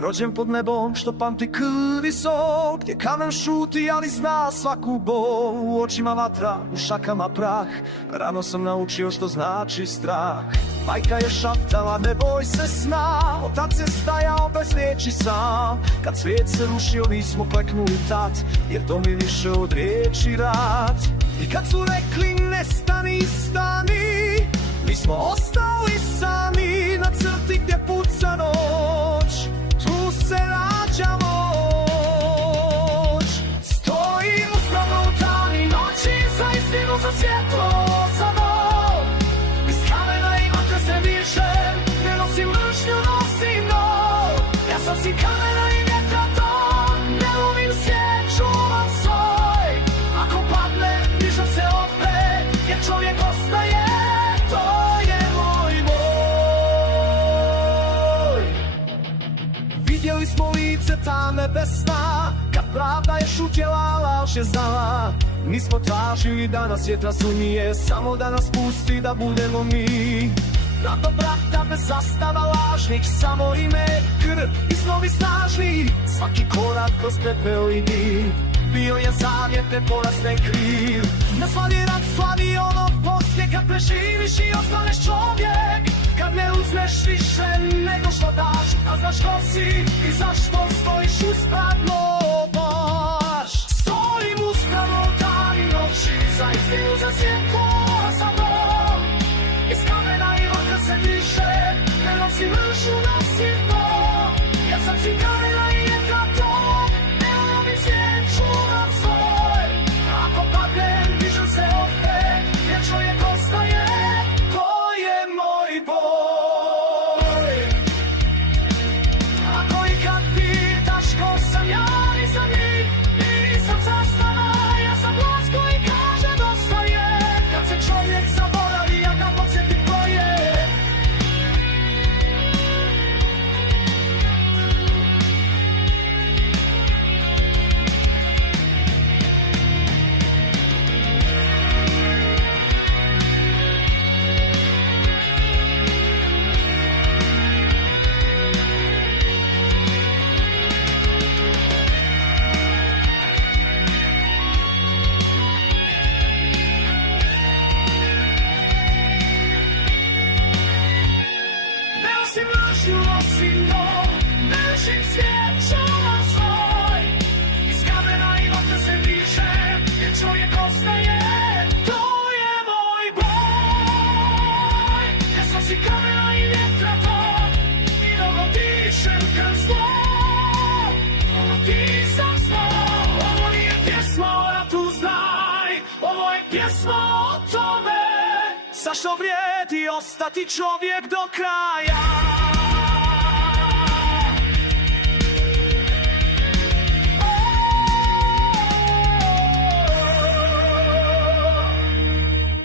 rođen pod nebom što pamti krvi sok, gdje kamen šuti ali zna svaku bol. U očima vatra, u šakama prah, rano sam naučio što znači strah. Majka je šaptala ne boj se sna, otac je stajao bez riječi sam. Kad svijet se rušio nismo kleknuli tad, jer to mi više od riječi rad. I kad su rekli ne stani, stani, mi smo ostali sami na crti gdje puca noć. Tu se rađa moć. Stojim uspravno u tami noći, za istinu, za svjetlo, za bol. Iz kamena i vatre se dišem, ne nosim mržnju, nosim nol. Ja sam si kamena i vjetra ton, ne lovim svijet, čuvam svoj. Ako padne, dižem se opet, jer čovjek ostaje. Vidjeli smo lice ta nebesna, kad pravda je šutjela, laž je znala. Nismo tražili da nas vjetra sunije, samo da nas pusti da budemo mi. Brato brata bez zastava lažnih, samo ime, krv i snovi snažni. Svaki korak kroz pepeo i dim, bio je zavjete porasne kriv. Na slavi rad slavi ono poslije, kad preživiš i ostaneš čovjek. Kad ne uzmeš više nego što daš, a znaš ko si i zašto stojiš uspravno baš. Stojim uspravno u dani noći, za istinu, za svjetlo, za bol. Iz kamena i vatra se diše, ne nosim mržnju, nosim bol. Ja sam si kamena i vjetra to, ne lovim svijet, čuvam svoj. Ako padnem, dižem se opet, jer čovjek ostaje. Držim svijet, čuvam svoj. Iz kamena i vatre se diše, jer čovjek ostaje. To je moj boj. Ja sam si kamena i vjetra to, i dobro dišem krv svoj. Ovo ti sam svoj. Ovo nije pjesma o ratu, znaj. Ovo je pjesma o tome zašto vrijedi ostati čovjek do kraja.